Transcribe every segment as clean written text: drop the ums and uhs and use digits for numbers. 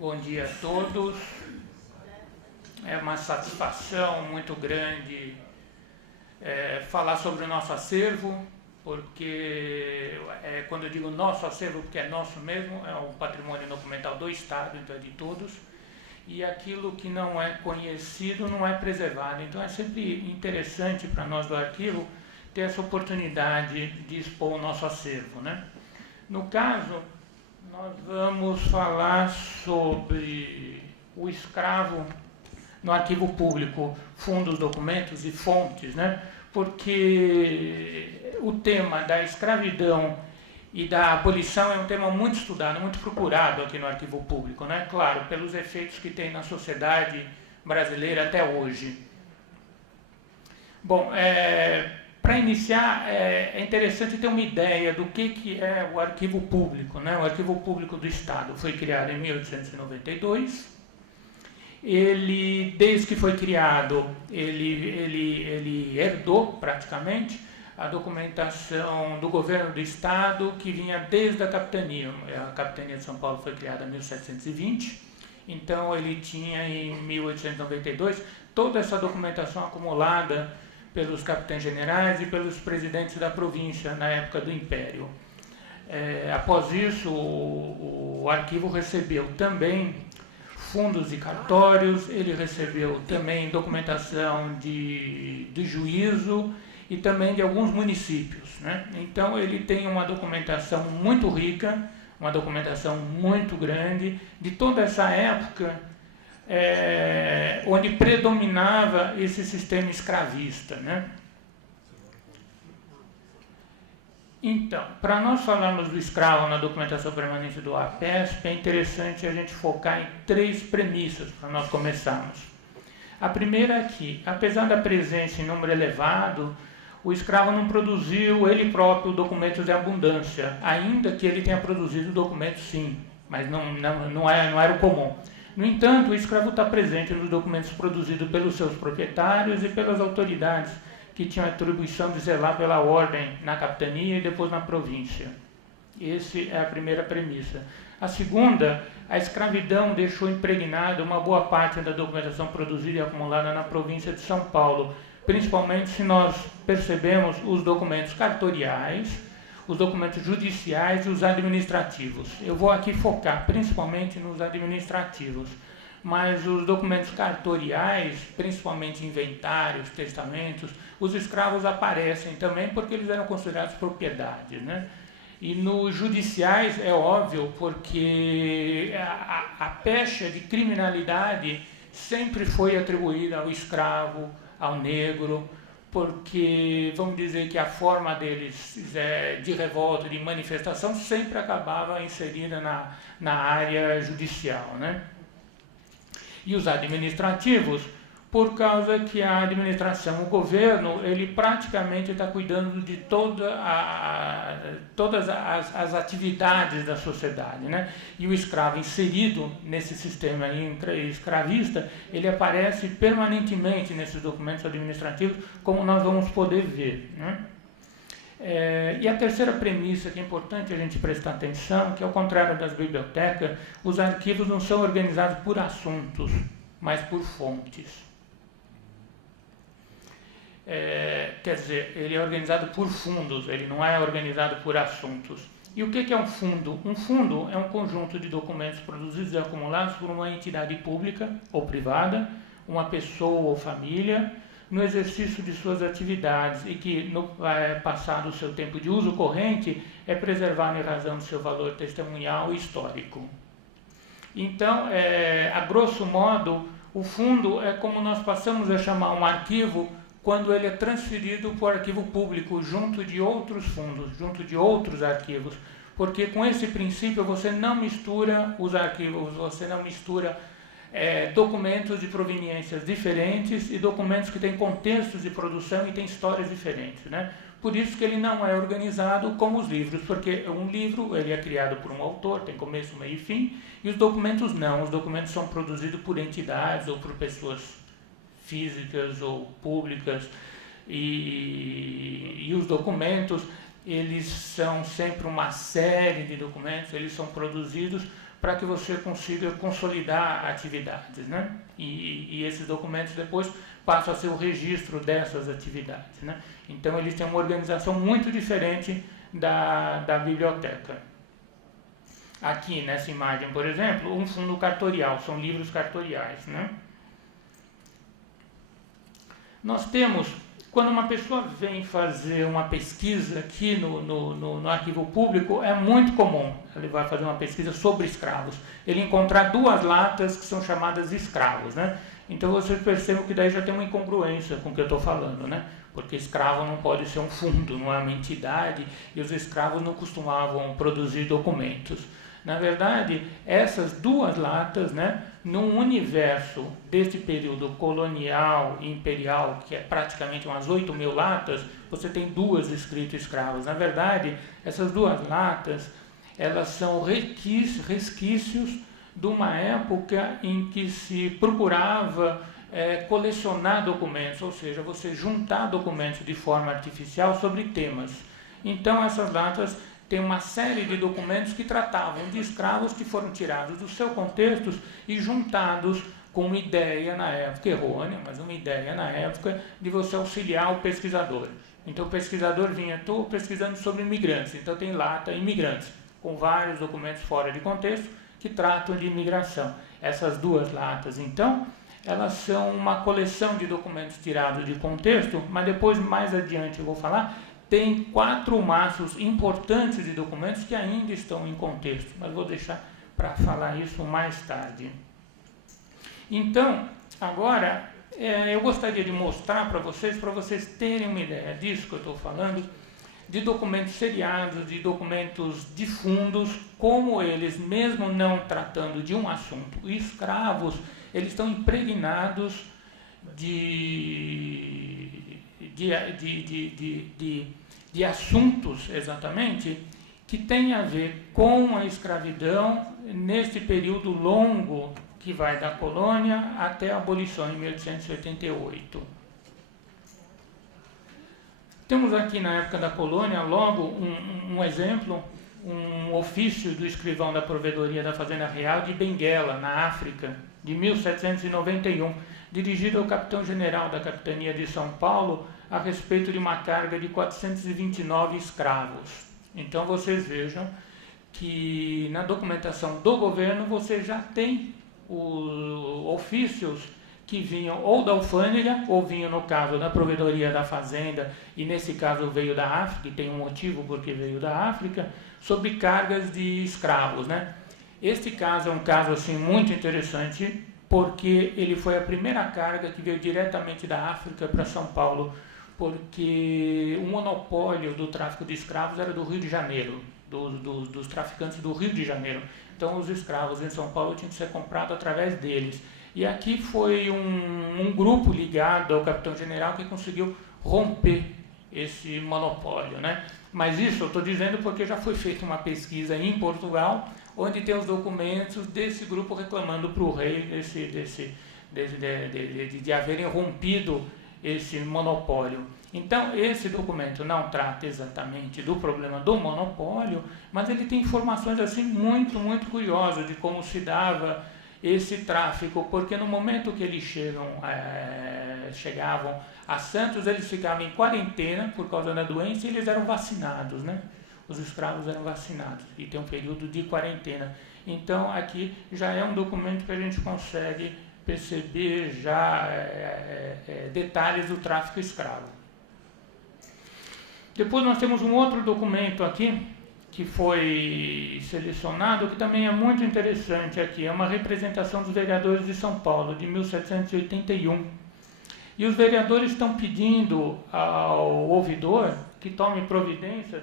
Bom dia a todos. É uma satisfação muito grande falar sobre o nosso acervo, porque quando eu digo nosso acervo, porque é nosso mesmo, é um patrimônio documental do Estado, então é de todos, e aquilo que não é conhecido não é preservado. Então é sempre interessante para nós do arquivo ter essa oportunidade de expor o nosso acervo, né? No caso, nós vamos falar sobre o escravo no arquivo público, fundos, documentos e fontes, né? Porque o tema da escravidão e da abolição é um tema muito estudado, muito procurado aqui no arquivo público, né? Claro, pelos efeitos que tem na sociedade brasileira até hoje. Bom, para iniciar, é interessante ter uma ideia do que é o arquivo público, né? O arquivo público do Estado foi criado em 1892. Ele, desde que foi criado, ele herdou praticamente a documentação do governo do Estado, que vinha desde a capitania. A capitania de São Paulo foi criada em 1720, então ele tinha em 1892 toda essa documentação acumulada pelos capitães generais e pelos presidentes da província na época do Império. Após isso, o arquivo recebeu também fundos e cartórios, ele recebeu também documentação de juízo e também de alguns municípios, né? Então ele tem uma documentação muito rica, uma documentação muito grande de toda essa época onde predominava esse sistema escravista, né? Então, para nós falarmos do escravo na documentação permanente do APESP, é interessante a gente focar em 3 premissas para nós começarmos. A primeira é que, apesar da presença em número elevado, o escravo não produziu ele próprio documentos em abundância, ainda que ele tenha produzido documentos sim, mas não era o comum. No entanto, o escravo está presente nos documentos produzidos pelos seus proprietários e pelas autoridades que tinham a atribuição de zelar pela ordem na capitania e depois na província. Essa é a primeira premissa. A segunda, a escravidão deixou impregnada uma boa parte da documentação produzida e acumulada na província de São Paulo, principalmente se nós percebemos os documentos cartoriais, os documentos judiciais e os administrativos. Eu vou aqui focar principalmente nos administrativos, mas os documentos cartoriais, principalmente inventários, testamentos, os escravos aparecem também porque eles eram considerados propriedade, né? E nos judiciais é óbvio, porque a pecha de criminalidade sempre foi atribuída ao escravo, ao negro, porque vamos dizer que a forma deles de revolta, de manifestação, sempre acabava inserida na área judicial, né? E os administrativos, por causa que a administração, o governo, ele praticamente está cuidando de todas as atividades da sociedade, né? E o escravo inserido nesse sistema escravista, ele aparece permanentemente nesses documentos administrativos, como nós vamos poder ver, né? E a terceira premissa que é importante a gente prestar atenção, que ao contrário das bibliotecas, os arquivos não são organizados por assuntos, mas por fontes. Quer dizer, ele é organizado por fundos, ele não é organizado por assuntos. E o que é um fundo? Um fundo é um conjunto de documentos produzidos e acumulados por uma entidade pública ou privada, uma pessoa ou família, no exercício de suas atividades e que, no passado o seu tempo de uso corrente, é preservado em razão do seu valor testemunhal e histórico. Então, a grosso modo, o fundo é como nós passamos a chamar um arquivo quando ele é transferido para o arquivo público junto de outros fundos, junto de outros arquivos, porque com esse princípio você não mistura os arquivos, você não mistura documentos de proveniências diferentes e documentos que têm contextos de produção e têm histórias diferentes, né? Por isso que ele não é organizado como os livros, porque um livro ele é criado por um autor, tem começo, meio e fim, e os documentos não. Os documentos são produzidos por entidades ou por pessoas físicas ou públicas, e os documentos, eles são sempre uma série de documentos, eles são produzidos para que você consiga consolidar atividades, né? E esses documentos depois passam a ser o registro dessas atividades, né? Então eles têm uma organização muito diferente da biblioteca. Aqui nessa imagem, por exemplo, um fundo cartorial, são livros cartoriais, né? Nós temos, quando uma pessoa vem fazer uma pesquisa aqui no arquivo público, é muito comum, ele vai fazer uma pesquisa sobre escravos, ele encontrar duas latas que são chamadas escravos, né? Então vocês percebem que daí já tem uma incongruência com o que eu estou falando, né? Porque escravo não pode ser um fundo, não é uma entidade, e os escravos não costumavam produzir documentos. Na verdade, essas duas latas, né, num universo desse período colonial e imperial, que é praticamente umas 8.000 latas, você tem duas escrito escravos. Na verdade, essas duas latas, elas são resquícios de uma época em que se procurava colecionar documentos, ou seja, você juntar documentos de forma artificial sobre temas. Então, essas latas tem uma série de documentos que tratavam de escravos que foram tirados do seu contexto e juntados com uma ideia na época, errônea, mas uma ideia na época de você auxiliar o pesquisador. Então o pesquisador vinha, estou pesquisando sobre imigrantes, então tem lata imigrantes, com vários documentos fora de contexto que tratam de imigração. Essas duas latas, então, elas são uma coleção de documentos tirados de contexto, mas depois, mais adiante, eu vou falar, tem 4 maços importantes de documentos que ainda estão em contexto, mas vou deixar para falar isso mais tarde. Então, agora, eu gostaria de mostrar para vocês terem uma ideia disso que eu estou falando, de documentos seriados, de documentos de fundos, como eles, mesmo não tratando de um assunto escravos, eles estão impregnados de assuntos, exatamente, que têm a ver com a escravidão nesse período longo que vai da colônia até a abolição em 1888. Temos aqui na época da colônia logo um exemplo, um ofício do escrivão da Provedoria da Fazenda Real de Benguela, na África, de 1791, dirigido ao capitão-general da Capitania de São Paulo, a respeito de uma carga de 429 escravos. Então vocês vejam que na documentação do governo você já tem os ofícios que vinham ou da alfândega, ou vinham no caso da Provedoria da Fazenda, e nesse caso veio da África, e tem um motivo porque veio da África, sobre cargas de escravos, né? Este caso é um caso assim muito interessante, porque ele foi a primeira carga que veio diretamente da África para São Paulo, porque o monopólio do tráfico de escravos era do Rio de Janeiro, dos traficantes do Rio de Janeiro. Então os escravos em São Paulo tinham que ser comprados através deles. E aqui foi um grupo ligado ao capitão-general que conseguiu romper esse monopólio, né? Mas isso eu estou dizendo porque já foi feita uma pesquisa em Portugal, onde tem os documentos desse grupo reclamando para o rei de haverem rompido esse monopólio. Então, esse documento não trata exatamente do problema do monopólio, mas ele tem informações assim muito, muito curiosas de como se dava esse tráfico, porque no momento que eles chegavam a Santos, eles ficavam em quarentena por causa da doença e eles eram vacinados, né? Os escravos eram vacinados e tem um período de quarentena. Então, aqui já é um documento que a gente consegue perceber já detalhes do tráfico escravo. Depois nós temos um outro documento aqui, que foi selecionado, que também é muito interessante aqui. É uma representação dos vereadores de São Paulo, de 1781. E os vereadores estão pedindo ao ouvidor que tome providências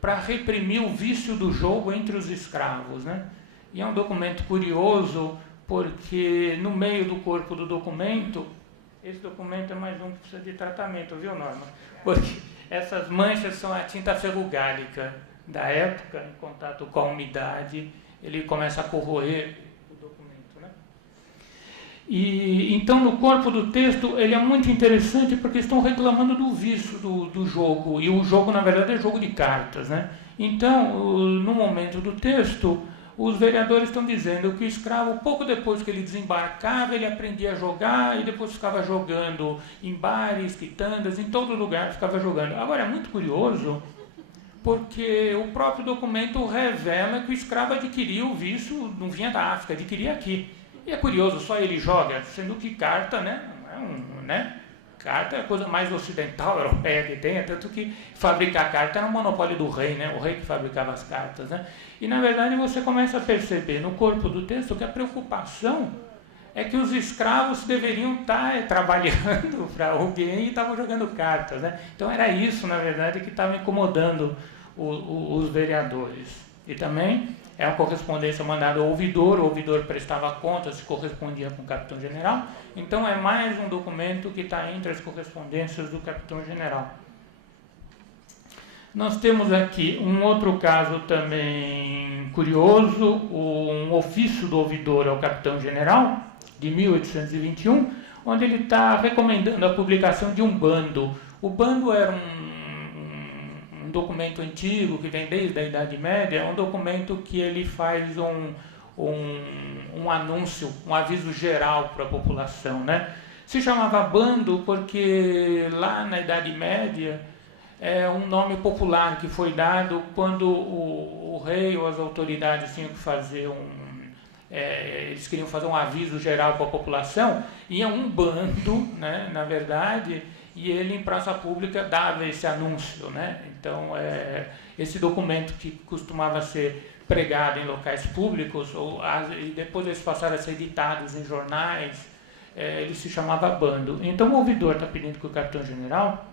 para reprimir o vício do jogo entre os escravos, né? E é um documento curioso, porque no meio do corpo do documento, esse documento é mais um que precisa de tratamento, viu, Norma? Porque essas manchas são a tinta ferrugálica da época, em contato com a umidade, ele começa a corroer o documento, né? E então no corpo do texto ele é muito interessante porque estão reclamando do vício do jogo, e o jogo na verdade é jogo de cartas, né? Então no momento do texto os vereadores estão dizendo que o escravo, pouco depois que ele desembarcava, ele aprendia a jogar e depois ficava jogando em bares, quitandas, em todo lugar ficava jogando. Agora, é muito curioso, porque o próprio documento revela que o escravo adquiriu o vício, não vinha da África, adquiria aqui. E é curioso, só ele joga, sendo que carta, né, carta é a coisa mais ocidental, europeia que tem, tanto que fabricar carta era um monopólio do rei, né? O rei que fabricava as cartas, né? E, na verdade, você começa a perceber no corpo do texto que a preocupação é que os escravos deveriam estar trabalhando para alguém e estavam jogando cartas, né? Então, era isso, na verdade, que estava incomodando os vereadores. E também é uma correspondência mandada ao ouvidor, o ouvidor prestava conta, se correspondia com o capitão-general. Então, é mais um documento que está entre as correspondências do capitão-general. Nós temos aqui um outro caso também curioso, um ofício do ouvidor ao capitão-general, de 1821, onde ele está recomendando a publicação de um bando. O bando era um documento antigo, que vem desde a Idade Média, é um documento que ele faz um anúncio, um aviso geral para a população, né? Se chamava bando porque lá na Idade Média é um nome popular que foi dado quando o rei ou as autoridades tinham que fazer eles queriam fazer um aviso geral para a população, ia um bando, né, na verdade, e ele em praça pública dava esse anúncio, né? Então, esse documento que costumava ser pregado em locais públicos, e depois eles passaram a ser editados em jornais, ele se chamava bando. Então, o ouvidor está pedindo que o capitão-general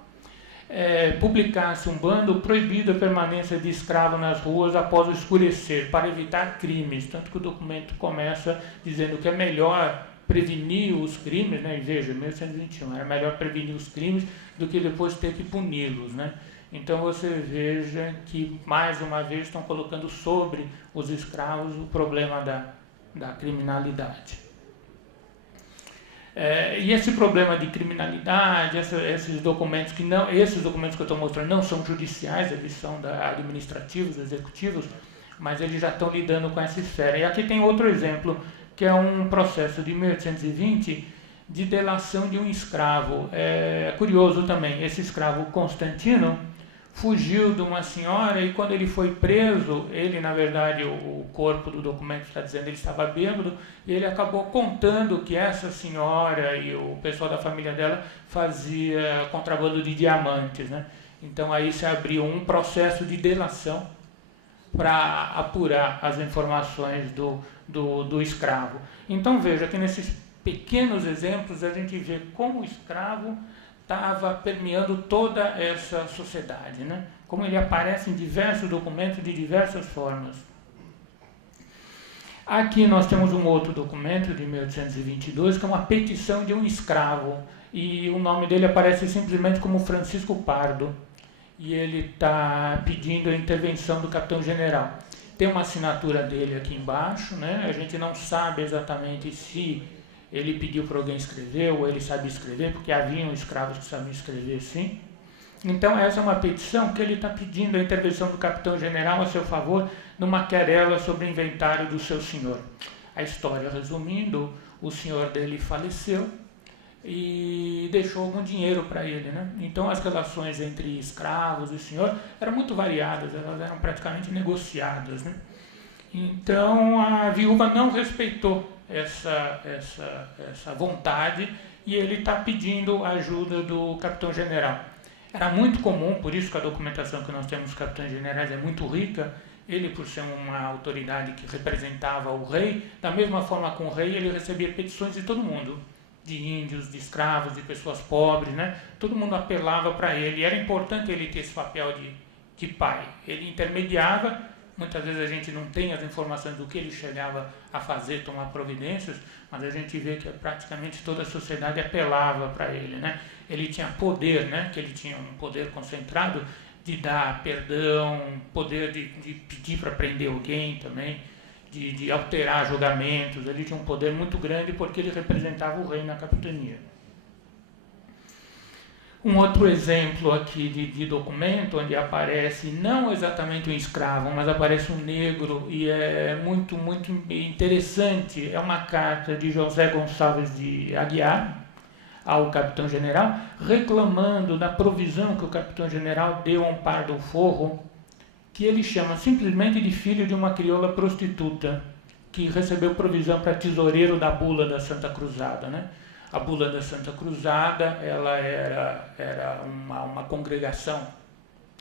publicasse um bando proibindo a permanência de escravo nas ruas após o escurecer, para evitar crimes. Tanto que o documento começa dizendo que é melhor prevenir os crimes, né? Veja, 1821, era melhor prevenir os crimes do que depois ter que puni-los, né? Então você veja que, mais uma vez, estão colocando sobre os escravos o problema da criminalidade. E esse problema de criminalidade, esses documentos que eu estou mostrando não são judiciais, eles são administrativos, executivos, mas eles já estão lidando com essa esfera. E aqui tem outro exemplo, que é um processo de 1820 de delação de um escravo. É curioso também, esse escravo Constantino fugiu de uma senhora e quando ele foi preso, ele, na verdade, o corpo do documento está dizendo que ele estava bêbado, e ele acabou contando que essa senhora e o pessoal da família dela fazia contrabando de diamantes, né? Então aí se abriu um processo de delação para apurar as informações do escravo. Então veja que nesses pequenos exemplos a gente vê como o escravo estava permeando toda essa sociedade, né? Como ele aparece em diversos documentos de diversas formas. Aqui nós temos um outro documento de 1822, que é uma petição de um escravo, e o nome dele aparece simplesmente como Francisco Pardo, e ele está pedindo a intervenção do capitão-general. Tem uma assinatura dele aqui embaixo, né? A gente não sabe exatamente se ele pediu para alguém escrever, ou ele sabia escrever, porque haviam escravos que sabiam escrever, sim. Então, essa é uma petição que ele está pedindo a intervenção do capitão-general a seu favor numa querela sobre o inventário do seu senhor. A história, resumindo, o senhor dele faleceu e deixou algum dinheiro para ele, né? Então, as relações entre escravos e senhor eram muito variadas, elas eram praticamente negociadas, né? Então, a viúva não respeitou essa vontade e ele está pedindo a ajuda do capitão-general. Era muito comum, por isso que a documentação que nós temos dos capitães-generais é muito rica, ele, por ser uma autoridade que representava o rei, da mesma forma com o rei, ele recebia petições de todo mundo, de índios, de escravos, de pessoas pobres, né? Todo mundo apelava para ele, e era importante ele ter esse papel de pai. Ele intermediava. Muitas vezes a gente não tem as informações do que ele chegava a fazer, tomar providências, mas a gente vê que praticamente toda a sociedade apelava para ele, né? Ele tinha poder, né? Que ele tinha um poder concentrado de dar perdão, poder de pedir para prender alguém também, de alterar julgamentos. Ele tinha um poder muito grande porque ele representava o rei na capitania. Um outro exemplo aqui de documento, onde aparece não exatamente um escravo, mas aparece um negro, e é muito, muito interessante. É uma carta de José Gonçalves de Aguiar ao capitão-general, reclamando da provisão que o capitão-general deu a um pardo forro, que ele chama simplesmente de filho de uma crioula prostituta, que recebeu provisão para tesoureiro da bula da Santa Cruzada, né? A bula da Santa Cruzada, ela era uma congregação,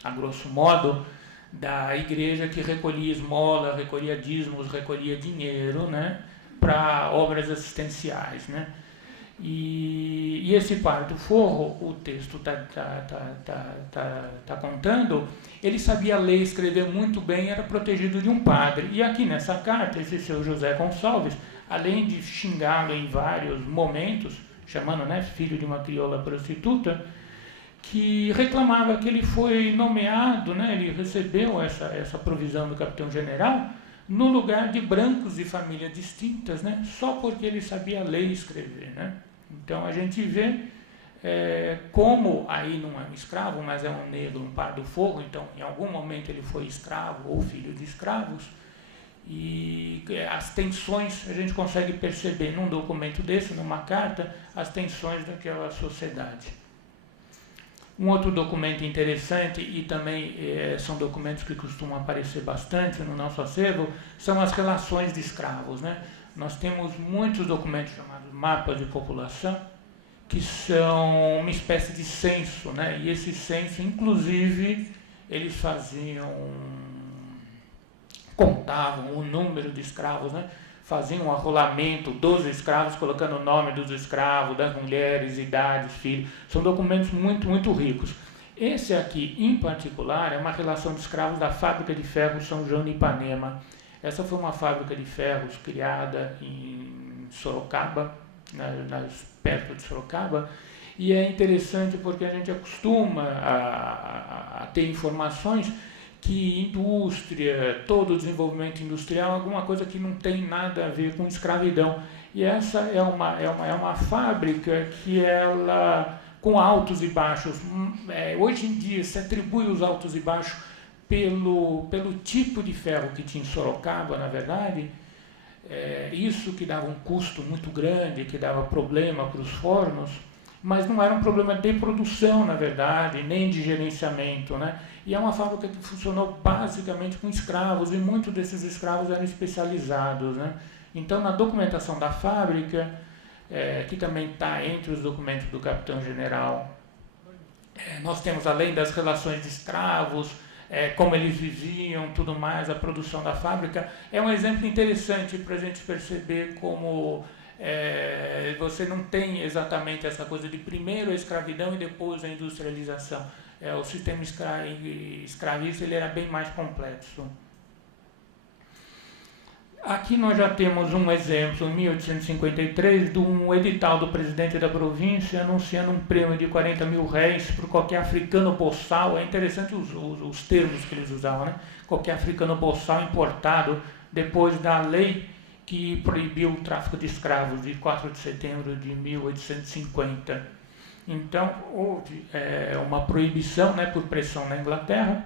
a grosso modo, da igreja que recolhia esmola, recolhia dízimos, recolhia dinheiro, né, para obras assistenciais, né? E esse pardo forro, o texto tá contando, ele sabia ler e escrever muito bem, era protegido de um padre. E aqui nessa carta, esse seu José Gonçalves, além de xingá-lo em vários momentos, chamando, né, filho de uma crioula prostituta, que reclamava que ele foi nomeado, né, ele recebeu essa provisão do capitão-general no lugar de brancos de famílias distintas, né, só porque ele sabia ler e escrever, né. Então a gente vê como aí não é um escravo, mas é um negro, um pardo forro, então em algum momento ele foi escravo ou filho de escravos, e as tensões a gente consegue perceber num documento desse, numa carta, as tensões daquela sociedade. Um outro documento interessante, e também são documentos que costumam aparecer bastante no nosso acervo, são as relações de escravos, né? Nós temos muitos documentos chamados mapas de população, que são uma espécie de censo, né? E esse censo, inclusive, eles contavam o número de escravos, né? Faziam um arrolamento dos escravos, colocando o nome dos escravos, das mulheres, idades, filhos. São documentos muito, muito ricos. Esse aqui, em particular, é uma relação de escravos da Fábrica de Ferro São João de Ipanema. Essa foi uma fábrica de ferros criada em Sorocaba, perto de Sorocaba, e é interessante porque a gente acostuma a ter informações que indústria, todo o desenvolvimento industrial, alguma coisa que não tem nada a ver com escravidão. E essa é uma fábrica que ela, com altos e baixos, hoje em dia se atribui os altos e baixos pelo tipo de ferro que tinha em Sorocaba, na verdade, isso que dava um custo muito grande, que dava problema para os fornos, mas não era um problema de produção, na verdade, nem de gerenciamento, né? E é uma fábrica que funcionou basicamente com escravos, e muitos desses escravos eram especializados, né? Então, na documentação da fábrica, que também está entre os documentos do capitão-general, nós temos, além das relações de escravos, como eles viviam, tudo mais, a produção da fábrica. É um exemplo interessante para a gente perceber como você não tem exatamente essa coisa de primeiro a escravidão e depois a industrialização. O sistema escravista ele era bem mais complexo. Aqui nós já temos um exemplo, em 1853, de um edital do presidente da província anunciando um prêmio de 40 mil réis por qualquer africano boçal. É interessante os termos que eles usavam, né? Qualquer africano boçal importado depois da lei que proibiu o tráfico de escravos de 4 de setembro de 1850. Então, houve uma proibição, né, por pressão na Inglaterra,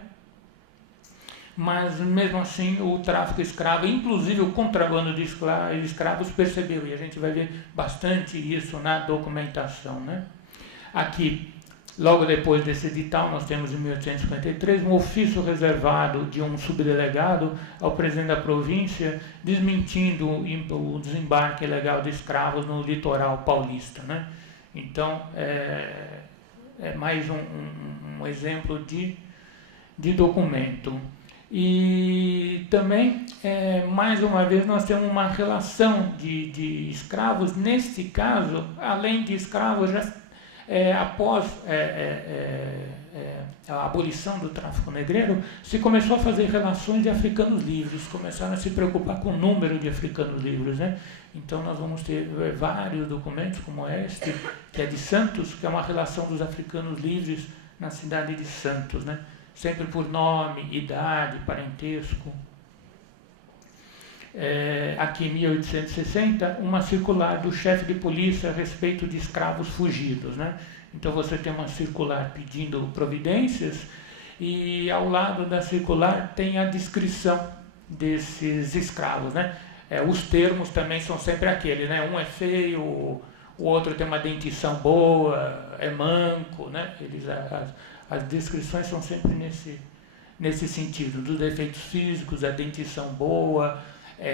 mas mesmo assim o tráfico escravo, inclusive o contrabando de escravos, percebeu, e a gente vai ver bastante isso na documentação, né? Aqui, logo depois desse edital, nós temos em 1853 um ofício reservado de um subdelegado ao presidente da província, desmentindo o desembarque ilegal de escravos no litoral paulista, né? Então, é mais um exemplo de documento. E também, mais uma vez, nós temos uma relação de escravos. Neste caso, além de escravos, já, após a abolição do tráfico negreiro, se começou a fazer relações de africanos livres, começaram a se preocupar com o número de africanos livres, né? Então nós vamos ter vários documentos como este, que é de Santos, que é uma relação dos africanos livres na cidade de Santos, né? Sempre por nome, idade, parentesco. Aqui em 1860, uma circular do chefe de polícia a respeito de escravos fugidos, né? Então você tem uma circular pedindo providências e ao lado da circular tem a descrição desses escravos, né? Os termos também são sempre aqueles, né? Um é feio, o outro tem uma dentição boa, é manco, né? As descrições são sempre nesse sentido, dos defeitos físicos, a dentição boa,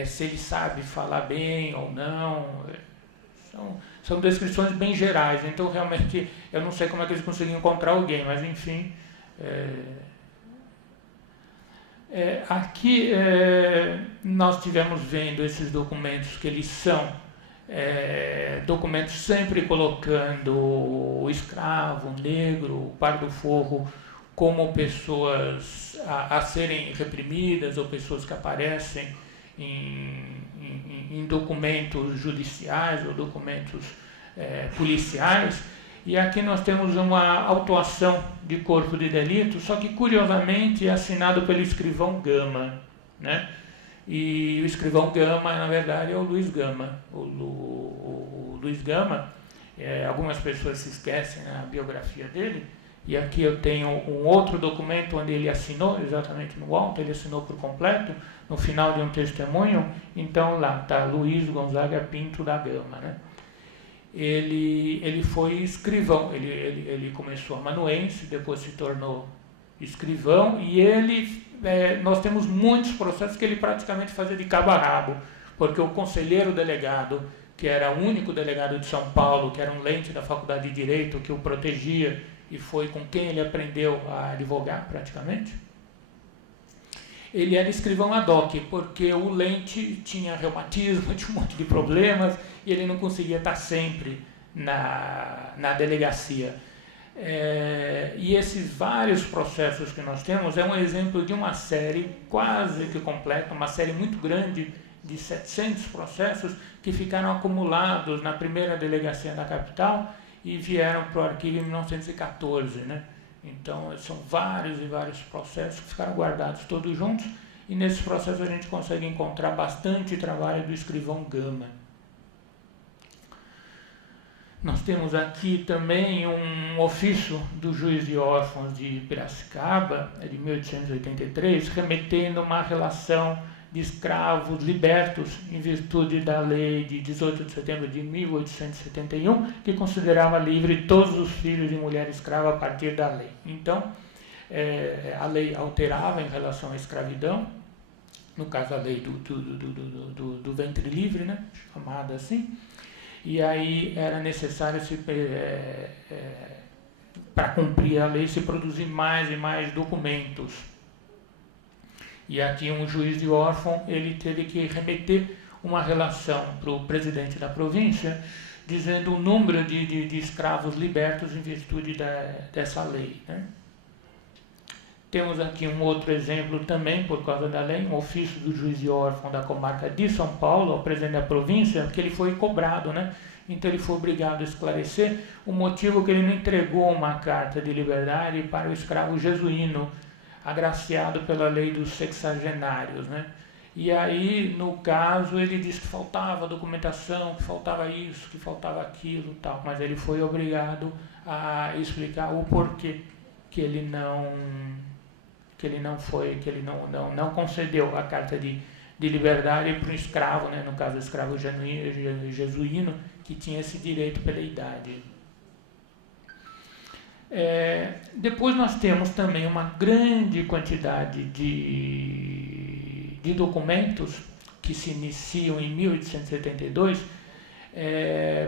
se ele sabe falar bem ou não. São descrições bem gerais, então realmente eu não sei como é que eles conseguiram encontrar alguém, mas enfim. Aqui nós estivemos vendo esses documentos que eles são documentos sempre colocando o escravo, o negro, o pardo forro como pessoas a serem reprimidas ou pessoas que aparecem em documentos judiciais ou documentos policiais. E aqui nós temos uma autuação de corpo de delito, só que curiosamente é assinado pelo escrivão Gama, né? E o escrivão Gama, na verdade, é o Luiz Gama. O Luiz Gama, algumas pessoas se esquecem na biografia dele, e aqui eu tenho um outro documento onde ele assinou, exatamente no alto, ele assinou por completo, no final de um testemunho. Então lá está Luiz Gonzaga Pinto da Gama, né? Ele foi escrivão, ele começou amanuense, depois se tornou escrivão, e nós temos muitos processos que ele praticamente fazia de cabo a rabo, porque o conselheiro delegado, que era o único delegado de São Paulo, que era um lente da Faculdade de Direito, que o protegia, e foi com quem ele aprendeu a advogar praticamente, ele era escrivão ad hoc, porque o lente tinha reumatismo, tinha um monte de problemas, e ele não conseguia estar sempre na delegacia. E esses vários processos que nós temos é um exemplo de uma série quase que completa, uma série muito grande de 700 processos que ficaram acumulados na primeira delegacia da capital e vieram para o arquivo em 1914, né? Então são vários e vários processos que ficaram guardados todos juntos, e nesses processos a gente consegue encontrar bastante trabalho do escrivão Gama. Nós temos aqui também um ofício do juiz de órfãos de Piracicaba, de 1883, remetendo uma relação de escravos libertos em virtude da lei de 18 de setembro de 1871, que considerava livre todos os filhos de mulher escrava a partir da lei. Então, a lei alterava em relação à escravidão, no caso a lei do ventre livre, né, chamada assim, e aí era necessário, para cumprir a lei, se produzir mais e mais documentos. E aqui um juiz de órfão, ele teve que remeter uma relação para o presidente da província, dizendo o número de escravos libertos em virtude dessa lei, né? Temos aqui um outro exemplo também, por causa da lei, um ofício do juiz de órfão da comarca de São Paulo, ao presidente da província, que ele foi cobrado, né? Então ele foi obrigado a esclarecer o motivo que ele não entregou uma carta de liberdade para o escravo jesuíno, agraciado pela lei dos sexagenários, né? E aí, no caso, ele disse que faltava documentação, que faltava isso, que faltava aquilo, tal, mas ele foi obrigado a explicar o porquê que ele não concedeu a carta de liberdade para o escravo, né? No caso, o escravo jesuíno, que tinha esse direito pela idade. Depois nós temos também uma grande quantidade de documentos que se iniciam em 1872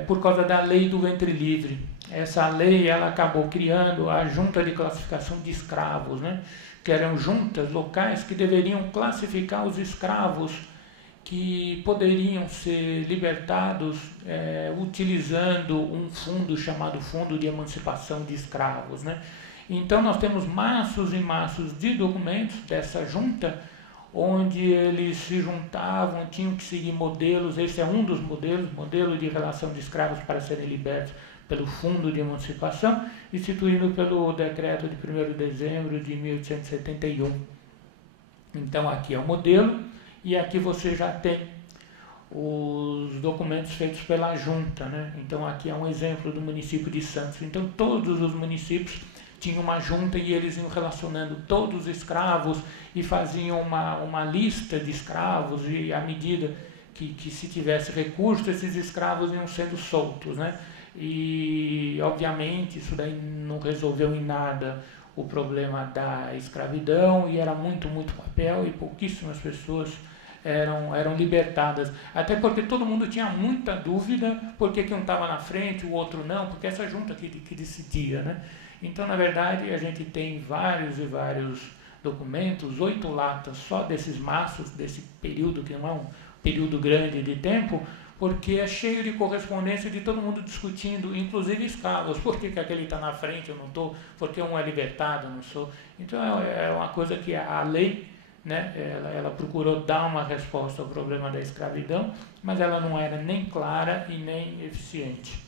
por causa da lei do ventre livre. Essa lei ela acabou criando a junta de classificação de escravos, né? Que eram juntas locais que deveriam classificar os escravos que poderiam ser libertados utilizando um fundo chamado Fundo de Emancipação de Escravos, né? Então nós temos maços e maços de documentos dessa junta, onde eles se juntavam, tinham que seguir modelos. Esse é um dos modelos, modelo de relação de escravos para serem libertos pelo Fundo de Emancipação, instituído pelo decreto de 1º de dezembro de 1871. Então aqui é o modelo, e aqui você já tem os documentos feitos pela junta, né? Então aqui é um exemplo do município de Santos. Então todos os municípios tinham uma junta e eles iam relacionando todos os escravos e faziam uma lista de escravos, e à medida que se tivesse recurso, esses escravos iam sendo soltos, né? E obviamente isso daí não resolveu em nada o problema da escravidão, e era muito papel, e pouquíssimas pessoas eram libertadas, até porque todo mundo tinha muita dúvida por que um estava na frente, o outro não, porque essa junta que decidia, né? Então, na verdade, a gente tem vários e vários documentos, 8 latas só desses maços, desse período, que não é um período grande de tempo, porque é cheio de correspondência de todo mundo discutindo, inclusive escravos, por que aquele está na frente, eu não estou, porque um é libertado, eu não sou. Então, é uma coisa que a lei, né, ela procurou dar uma resposta ao problema da escravidão, mas ela não era nem clara e nem eficiente.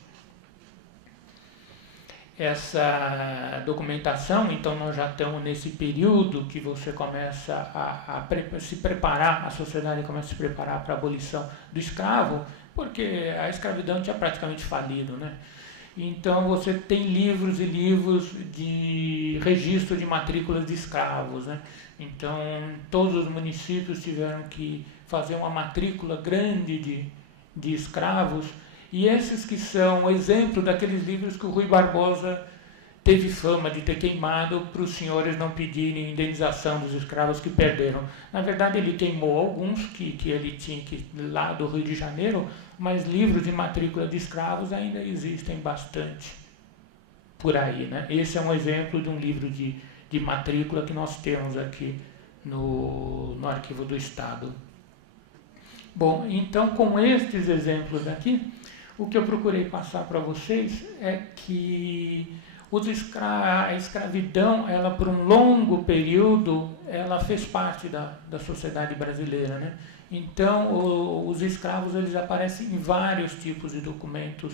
Essa documentação, então nós já estamos nesse período que você começa a se preparar, a sociedade começa a se preparar para a abolição do escravo, porque a escravidão tinha praticamente falido, né? Então você tem livros e livros de registro de matrículas de escravos, né? Então todos os municípios tiveram que fazer uma matrícula grande de escravos, e esses que são exemplo daqueles livros que o Rui Barbosa teve fama de ter queimado para os senhores não pedirem indenização dos escravos que perderam. Na verdade, ele queimou alguns que ele tinha lá do Rio de Janeiro, mas livros de matrícula de escravos ainda existem bastante por aí, né? Esse é um exemplo de um livro de matrícula que nós temos aqui no Arquivo do Estado. Bom, então, com estes exemplos aqui, o que eu procurei passar para vocês é que a escravidão, ela por um longo período, ela fez parte da sociedade brasileira, né? Então, os escravos, eles aparecem em vários tipos de documentos,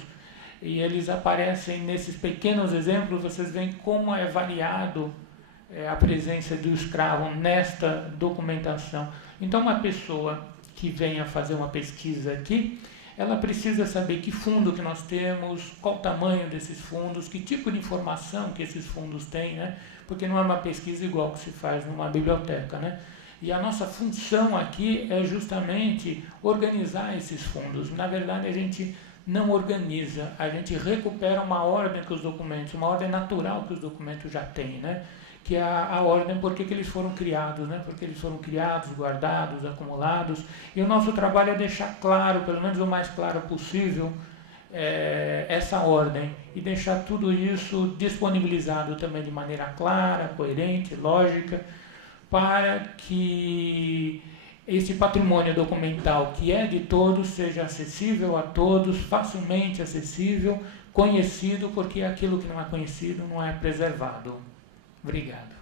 e eles aparecem nesses pequenos exemplos. Vocês veem como é variado a presença do escravo nesta documentação. Então, uma pessoa que venha fazer uma pesquisa aqui, ela precisa saber que fundo que nós temos, qual o tamanho desses fundos, que tipo de informação que esses fundos têm, né? Porque não é uma pesquisa igual que se faz numa biblioteca, né? E a nossa função aqui é justamente organizar esses fundos. Na verdade, a gente não organiza, a gente recupera uma ordem que os documentos, uma ordem natural que os documentos já têm, né? Que é a ordem porque que eles foram criados, né? Porque eles foram criados, guardados, acumulados. E o nosso trabalho é deixar claro, pelo menos o mais claro possível, essa ordem, e deixar tudo isso disponibilizado também de maneira clara, coerente, lógica, para que esse patrimônio documental, que é de todos, seja acessível a todos, facilmente acessível, conhecido, porque aquilo que não é conhecido não é preservado. Obrigado.